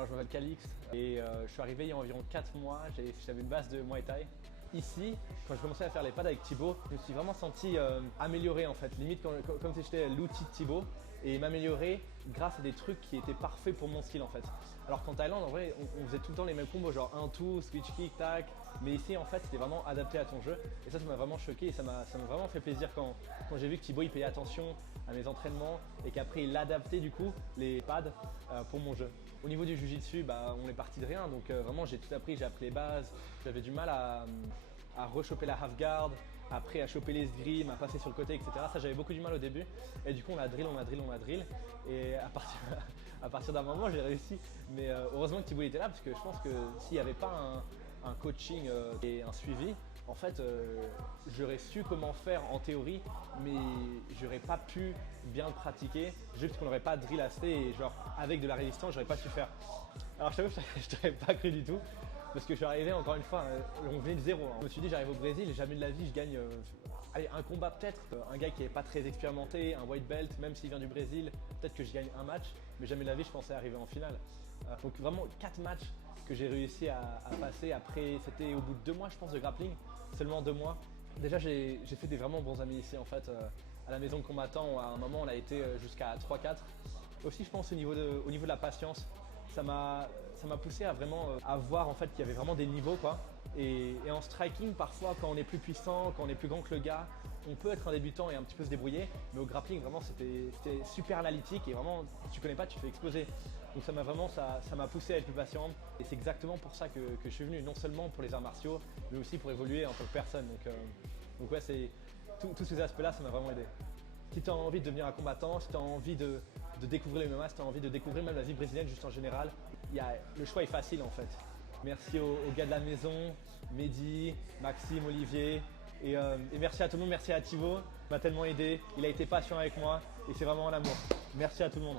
Alors, je m'appelle Calix et je suis arrivé il y a environ 4 mois. J'avais une base de Muay Thai. Ici, quand j'ai commencé à faire les pads avec Thibaut, je me suis vraiment senti amélioré en fait, limite comme si j'étais l'outil de Thibaut et m'améliorer grâce à des trucs qui étaient parfaits pour mon style en fait. Alors qu'en Thaïlande, en vrai, on faisait tout le temps les mêmes combos, genre 1-2, switch kick, tac, mais ici en fait, c'était vraiment adapté à ton jeu et ça m'a vraiment choqué et ça m'a vraiment fait plaisir quand j'ai vu que Thibaut il payait attention à mes entraînements et qu'après il adaptait du coup les pads pour mon jeu. Au niveau du jiu-jitsu, on est parti de rien, donc vraiment j'ai tout appris, j'ai appris les bases, j'avais du mal à rechoper la half guard, après à choper les escrimes, à passer sur le côté, etc. Ça j'avais beaucoup du mal au début et du coup on a drill et à partir d'un moment j'ai réussi. Mais heureusement que Thibaut était là parce que je pense que s'il n'y avait pas un coaching et un suivi, en fait j'aurais su comment faire en théorie mais j'aurais pas pu bien le pratiquer juste parce qu'on n'aurait pas drill assez et genre avec de la résistance j'aurais pas su faire. Alors je t'avoue je t'aurais pas cru du tout. Parce que je suis arrivé encore une fois, on venait de zéro. Je me suis dit j'arrive au Brésil et jamais de la vie je gagne un combat peut-être. Un gars qui n'est pas très expérimenté, un white belt, même s'il vient du Brésil, peut-être que je gagne un match, mais jamais de la vie je pensais arriver en finale. Donc vraiment 4 matchs que j'ai réussi à passer après, c'était au bout de 2 mois je pense de grappling, seulement 2 mois. Déjà j'ai fait des vraiment bons amis ici en fait. À la maison de combattant, à un moment on a été jusqu'à 3-4. Aussi je pense au niveau de la patience. Ça m'a poussé à vraiment à voir en fait qu'il y avait vraiment des niveaux quoi. Et en striking parfois quand on est plus puissant, quand on est plus grand que le gars, on peut être un débutant et un petit peu se débrouiller. Mais au grappling vraiment c'était super analytique et vraiment si tu connais pas tu te fais exploser. Donc ça m'a poussé à être plus patient et c'est exactement pour ça que je suis venu, non seulement pour les arts martiaux mais aussi pour évoluer en tant que personne. Donc ouais, c'est tous ces aspects là ça m'a vraiment aidé. Si tu as envie de devenir un combattant, si tu as envie de découvrir le MMA, si tu as envie de découvrir même la vie brésilienne juste en général, le choix est facile en fait. Merci aux gars de la maison, Mehdi, Maxime, Olivier et merci à tout le monde, merci à Thibaut, il m'a tellement aidé, il a été patient avec moi et c'est vraiment un amour. Merci à tout le monde.